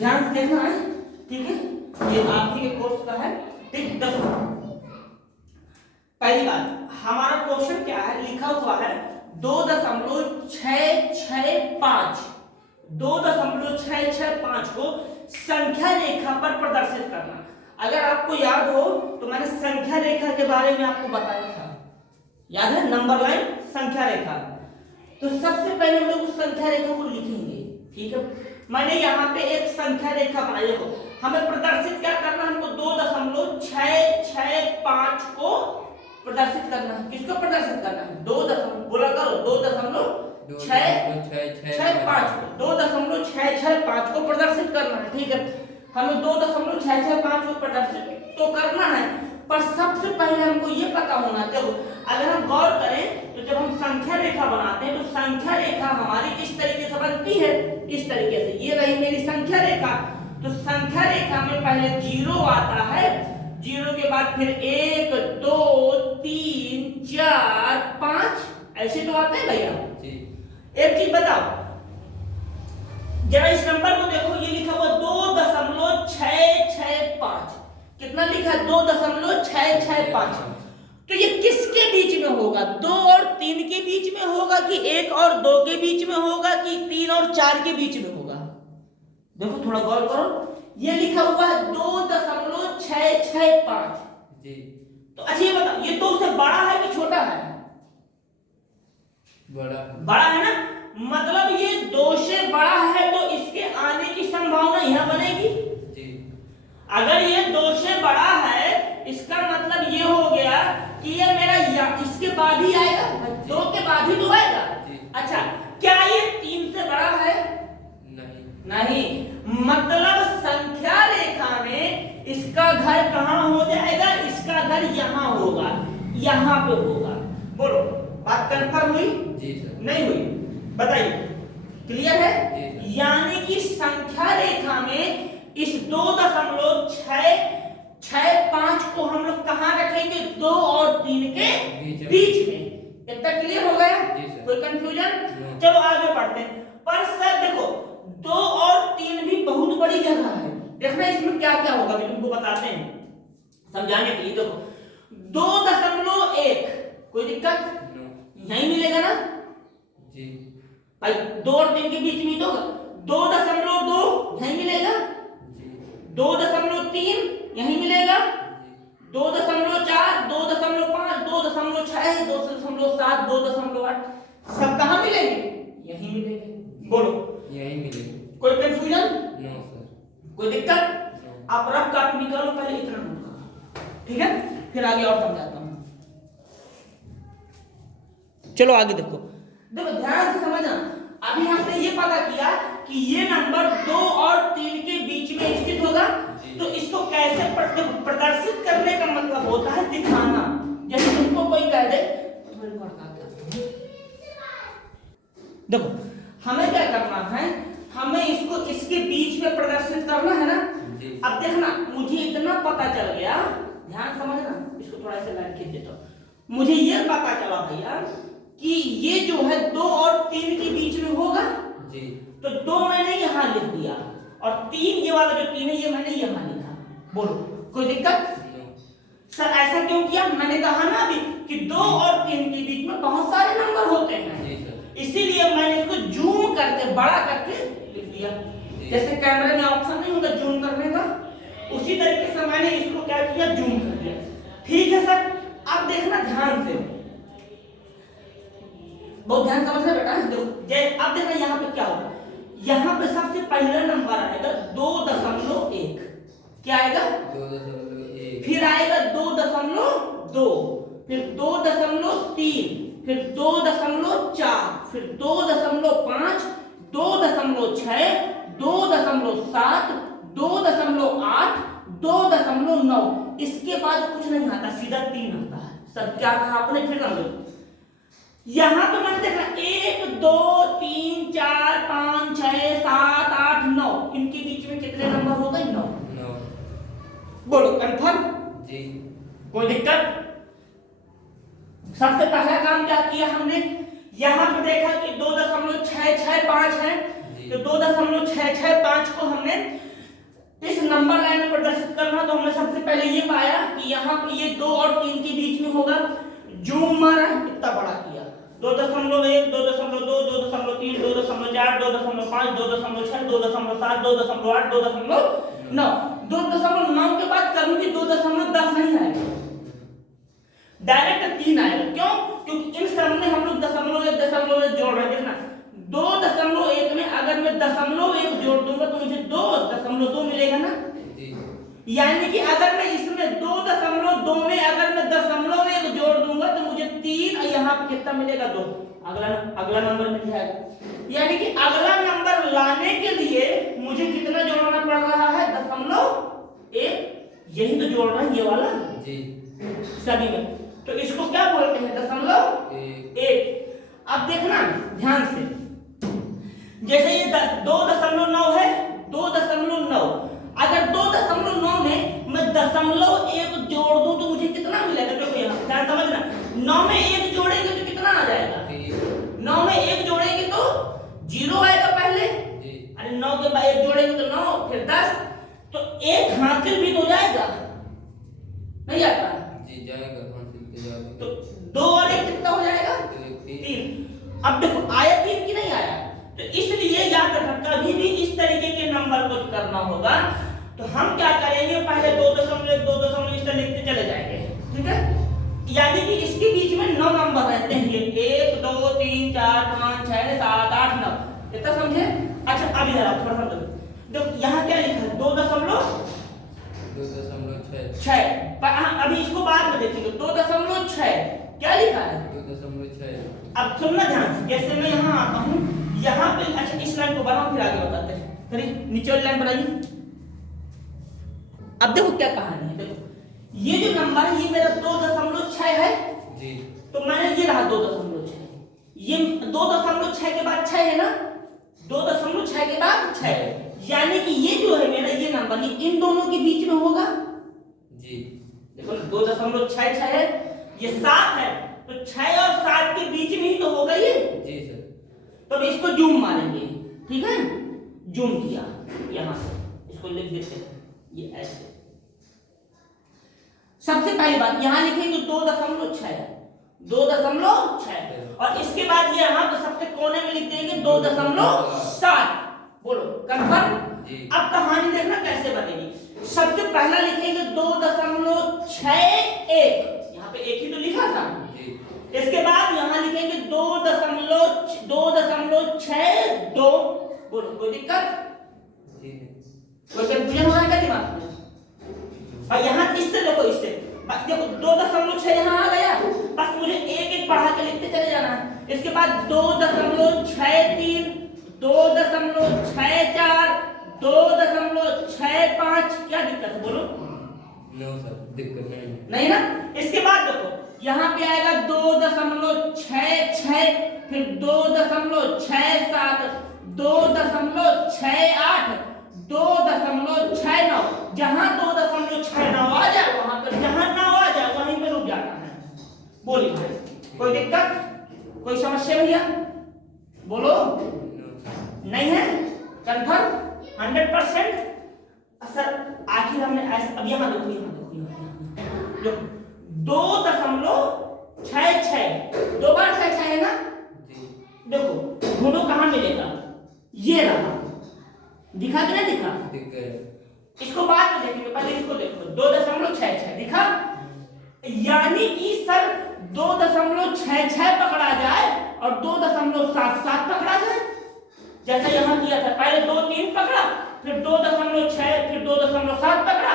ध्यान से देखना है, ठीक है, ये आप ही के कोर्स का है, ठीक। देखो पहली बात, हमारा क्वेश्चन क्या है, लिखा हुआ है 2.665, 2.665 को संख्या रेखा पर प्रदर्शित करना। अगर आपको याद हो तो मैंने संख्या रेखा के बारे में आपको बताया था, याद है, नंबर लाइन संख्या रेखा। तो सबसे पहले हम लोग उस संख्या रेखा को लिखेंगे, ठीक है। मैंने यहाँ पे एक संख्या रेखा बनाई हो, हमें प्रदर्शित क्या करना है, हमको 2.665 को प्रदर्शित करना है। किसको प्रदर्शित करना है, 2 बोला करो 2.665 को प्रदर्शित करना है, ठीक है। हमें 2.665 को प्रदर्शित तो करना है, पर सबसे पहले हमको ये पता होना चाहिए, अगर हम गौर करें तो जब हम संख्या रेखा बनाते हैं तो संख्या रेखा हमारी इस तरीके से बनती है, इस तरीके से, ये रही मेरी संख्या रेखा। तो संख्या रेखा में पहले 0 आता है, 0 के बाद फिर 1 2 3 4 5 ऐसे तो आते हैं भैया। एक चीज बताओ जरा, इस नंबर को देखो, ये लिखा हुआ 2.665, कितना लिखा है, 2.665। तो ये किसके बीच में होगा, 2 और 3 के बीच में होगा कि 1 और 2 के बीच में होगा कि 3 और 4 के बीच में होगा? देखो थोड़ा गौर करो, ये लिखा हुआ है 2.665 जी। तो अच्छा ये बताओ, ये 2 से बड़ा है कि छोटा है? बड़ा है ना, मतलब ये 2 से बड़ा है तो इसके आने की संभावना यहां बनेगी जी। अगर ये 2 से बड़ा है इसका मतलब ये हो गया कि ये मेरा इसके बाद ही आएगा, 2 के बाद ही तो आएगा। अच्छा क्या ये 3 से बड़ा है? नहीं, मतलब संख्या रेखा में इसका घर कहां हो जाएगा, इसका घर यहां होगा, यहां पे होगा। बोलो बात कंफर्म हुई जी सर? नहीं हुई, बताइए, क्लियर है? यानी कि संख्या रेखा में इस 2.665 को हम लोग कहां रखेंगे, 2 और 3 के बीच में। इतना क्लियर हो गया? कोई कंफ्यूजन? चलो आगे बढ़ते हैं। पर सर देखो 2 और 3 भी बहुत बड़ी जगह है, देखना इसमें क्या क्या होगा, मैं तुमको बताते हैं समझाने के लिए। देखो 2.1, कोई दिक्कत नहीं मिलेगा ना जी भाई, 2 और 3 के बीच में तो 2.2 यहीं मिलेगा जी, 2.3 यहीं मिलेगा, 2.4 2.5 2.6 2.7 2.8 सब कहां मिलेंगे, यहीं मिलेंगे। बोलो यहीं मिलेंगे। कोई कंफ्यूजन? No sir. कोई दिक्कत? आप रफ कॉपी निकालो, पहले इतना नोट करो, ठीक है, फिर आगे और समझाता हूं। चलो आगे देखो, देखो ध्यान से समझना। अभी हमने ये पता किया कि ये नंबर 2 और 3 के बीच में स्थित होगा, तो इसको कैसे प्रदर्शित करने का मतलब होता है दिखाना। जैसे तुमको कोई कह दे, देखो हमें क्या करना है, हमें इसको इसके बीच में प्रदर्शित करना है ना। अब देखना, मुझे इतना पता चल गया, ध्यान समझना, इसको थोड़ा सा लाइन खींच देता हूं। मुझे ये पता चला भैया कि ये जो है 2 और 3 के बीच में होगा जी, तो 2 मैंने यहां लिख दिया और 3 ये वाला जो 3 है ये मैंने यहां लिखा। बोलो कोई दिक्कत? सर ऐसा क्यों किया? मैंने कहा ना अभी कि 2 और 3 के बीच में बहुत सारे नंबर होते हैं, इसीलिए मैंने इसको जूम करके बड़ा करके लिख दिया। जैसे कैमरे में ऑप्शन नहीं होता जूम करने का, उसी तरीके से मैंने इसको क्या किया, जूम कर दिया। ठीक है सर, अब देखना ध्यान से, बहुत ध्यान समझना बेटा। देखो अब देखना यहाँ पे क्या होगा, यहाँ पे सबसे पहला नंबर आएगा 2.1, क्या आएगा 2.1, फिर आएगा 2.2, फिर 2.3, फिर 2.4, फिर 2.5, 2.6, 2.7, 2.8, 2.9, इसके बाद कुछ नहीं आता, सीधा 3 आता है। सर क्या कहा आपने, फिर यहां तो मैंने देखा 1 2 3 4 5 6 7 8 9, इनके बीच में कितने नंबर हो गए, 9। बोलो कंफर्म जी? कोई दिक्कत? सबसे पहला काम क्या किया हमने, यहां पे देखा कि 2.665 है, तो 2.665 को हमने इस नंबर लाइन में प्रदर्शित करना, तो हमने सबसे पहले ये पाया कि यहाँ पे ये 2 और 3 के बीच में होगा। जूम मारा, इतना बड़ा किया, 2.1, 2.2, 2.3, 2.4, 2.5, 2.6, 2.7, 2.8, 2.9। 2.9 के बाद कभी भी 2.10 नहीं आएगा, डायरेक्ट 3 आएगा। क्यों? क्योंकि इन सब में हम लोग दशमलव एक जोड़ रहे हैं। देखना 2.1 में अगर मैं 0.1 जोड़ दूंगा तो मुझे 2.2 मिलेगा ना। यानी कि अगर मैं इसमें 2.2 में अगर मैं 0.1 जोड़ दूंगा तो मुझे 3 और यहाँ पे कितना मिलेगा? 2। अगला नंबर मिल जाएगा। यानी कि अगला नंबर लाने के लिए मुझे कितना जोड़ना पड़ रहा है? 0.1। यही तो जोड़ रहा है ये वाला जी सभी में, तो इसको क्या बोलते हैं? 0.1। अब देखना ध्यान से, जैसे ये 2.9 है, 2.9, अगर 2.9 में मैं 0.1 जोड़ दूं तो मुझे कितना मिलेगा? देखो यहाँ ध्यान समझना, 9 में 1 जोड़ेंगे तो कितना आ जाएगा? 9 में 1 जोड़ेंगे तो 0 आएगा पहले। अरे 9 के बाद 1 जोड़ेंगे तो 9, फिर 10, तो 1 हासिल भी तो जाएगा, नहीं आता जी? जाएगा, तो 2 और 1 कितना हो जाएगा? 3। अब देखो आया 3 की नहीं आया, तो इसलिए याद रखना कभी भी इस तरीके के नंबर को करना होगा तो हम क्या करेंगे? पहले 2.1, 2.1 इस तरह लिखते चले जाएंगे, ठीक है? यानी कि इसके बीच में 9 नंबर रहते हैं, ये 1 2 3 4 5 6 7 8 9, इतना समझे? अच्छा अब इधर आओ थोड़ा सा, देखो यहाँ क्या लिखा है? 2.6। अभी इसको बाद में देखेंगे। 2.6 क्या लिखा है? 2.6। अब सुनना ध्यान से, जैसे मैं यहाँ आता हूँ, यहाँ पे, अच्छा इस लाइन को बनाओ फिर आगे बताते हैं। करिए, नीचे वाली लाइन बनाइए। अब देखो क्या कहानी है, देखो ये जो नंबर है ये मेरा 2.6 है जी, तो मैंने ये रहा 2.6, ये 2.6 के बाद 6 है ना, 2.6 के बाद 6, यानी कि ये जो है मेरा ये नंबर, ये इन दोनों के बीच में होगा जी। देखो 2.6 है, ये 7 है, तो 6 और 7 के बीच में ही तो होगा ये जी सर। तो इसको जूम मारेंगे, ठीक है? जूम किया, यहां से इसको लिख देते हैं ये ऐसे। सबसे पहली बात यहां लिखेंगे 2.6, 2.6, और इसके बाद ये यहां तो सबसे कोने में लिख देंगे 2.7। बोलो कंफर्म? अब कहानी देखना कैसे बनेगी। सबसे पहला लिखेंगे 2.61, यहाँ पे एक ही तो लिखा था। इसके बाद यहाँ लिखेंगे 2.62। बोलो कोई दिक्कत? कोई कंफ्यूजन हो रहा है क्या दिमाग में? और यहाँ इससे देखो, इससे देखो 2.6 यहाँ आ गया, बस मुझे एक एक बढ़ा के लिखते चले जाना है। इसके बाद 2.63, 2.64, 2.65, क्या दिक्कत है बोलो? नो सर, दिक्कत नहीं ना। इसके बाद देखो यहाँ पे आएगा 2.66, फिर 2.67, 2.68, 2.69। जहां 2.69 आ जाए वहां पर, जहां ना आ जाए वहीं पे रुक जाना है। बोलिए भाई, कोई दिक्कत, कोई समस्या भैया? बोलो नहीं है? कंफर्म 100%? सर आखिर हमने ऐसे, अब यहाँ देखो, यहाँ देखो 2.66, 2 बार 6 है ना? देखो ढूंढो कहाँ मिलेगा, ये रहा, दिखा कि नहीं दिखा? दिख गया। इसको बाद में देखेंगे, पहले इसको देखो 2.66 दिखा, यानी कि सर 2.66 पकड़ा जाए और 2.77 पकड़ा जाए, जैसा यहाँ किया था। पहले 2 3 पकड़ा, फिर 2.6, फिर 2.7 पकड़ा,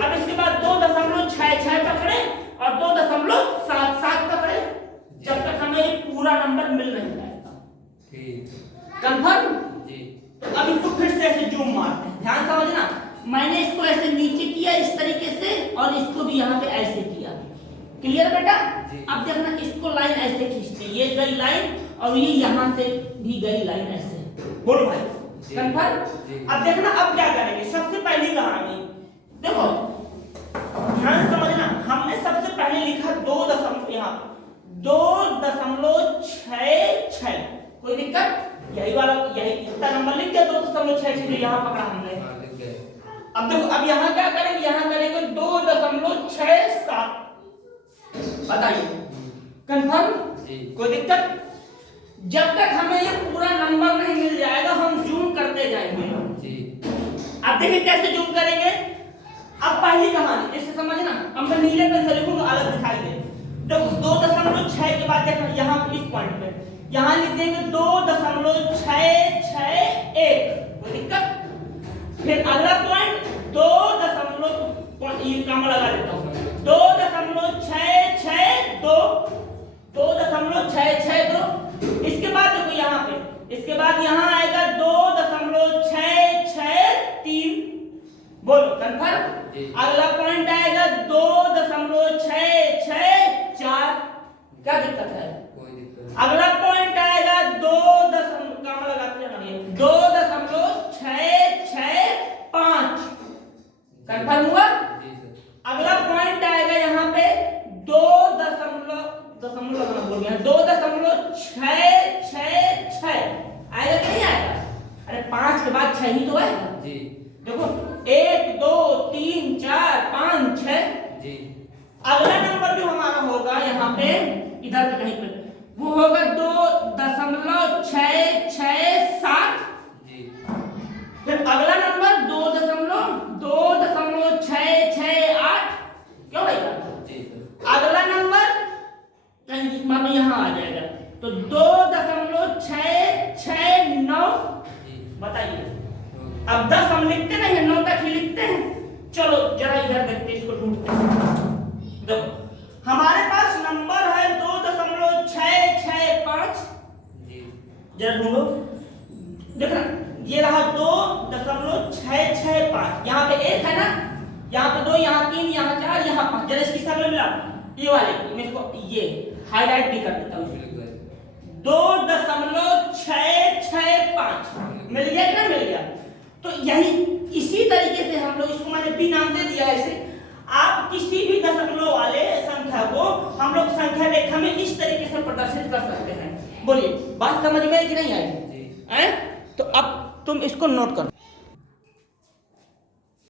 अब इसके बाद 2.66 पकड़े और 2.77 पकड़े, जब तक हमें ये पूरा नंबर मिल नहीं जाएगा। ठीक, कंफर्म जी। तो अब इसको फिर से ऐसे जूम मारते हैं, ध्यान समझना। मैंने इसको ऐसे नीचे किया इस तरीके से, और इसको भी यहाँ पे ऐसे किया। क्लियर बेटा? अब देखना, इसको लाइन ऐसे खींचते, ये गई लाइन और ये यहाँ से भी गई लाइन ऐसे। बोलो भाई कंफर्म? अब देखना अब क्या करेंगे। सबसे पहली कहानी देखो, ध्यान समझना, हमने सबसे पहले लिखा 2.66। कोई दिक्कत? यही वाला, यही इतना नंबर लिख दिया 2.66 जो यहाँ पकड़ा हमने। अब देखो, अब यहाँ क्या करेंगे, यहाँ करेंगे 2.67। बताइए, कंफर्म? कोई दिक्कत? जब तक हमें ये पूरा नंबर नहीं मिल जाएगा हम जूम करते जाएंगे। अब देखिए कैसे जूम करेंगे। अब पहली कहानी इसे समझना, अब मैं नीले पेन से लिखूंगा, अलग दिखाई दे। देखो 2.6 के बाद देखो यहाँ इस पॉइंट पे यहाँ लिख देंगे 2.661। कोई दिक्कत? फिर अगला पॉइंट 2. ये काम लगा देता हूँ, 2.662। 2.662। इसके बाद देखो यहाँ पे, इसके बाद यहाँ आएगा 2.663। बोलो कंफर्म? अगला पॉइंट आएगा 2.664। क्या दिक्कत है? अगला पॉइंट आएगा 2.665। कंफर्म हुआ? अगला पॉइंट आएगा यहाँ पे 2.666 आएगा कि नहीं आएगा? अरे 5 के बाद 6 ही तो आएगा। देखो 1 2 3 4 5 6। अगला नंबर जो हमारा होगा यहाँ पे इधर पे कहीं पे वो होगा 2.667। फिर अगला नंबर 2.668। क्यों भाई? अगला नंबर मानो यहाँ आ जाएगा तो 2.669। बताइए, अब 10 हम लिखते नहीं है, 9 तक ही लिखते हैं। चलो जरा इधर देखते हैं, इसको ढूंढते हैं। देखो हमारे पास नंबर है 2.665। जरा ढूंढो, देखना ये रहा 2.665। यहाँ पे 1 है ना, यहाँ पे 2, यहाँ 3, यहाँ 4, यहाँ 5। जरा इसकी शक्ल मिला, ये वाले मैं इसको ये हाईलाइट भी कर देता हूँ। 2.665 मिल गया कि ना मिल गया? तो यही इसी तरीके से हम लोग इसको मैंने भी नाम दे दिया है। इसे आप किसी भी दशमलव वाले संख्या को हम लोग संख्या रेखा में इस तरीके से प्रदर्शित कर सकते हैं। बोलिए बात समझ में आई कि नहीं आई? तो अब तुम इसको नोट करो।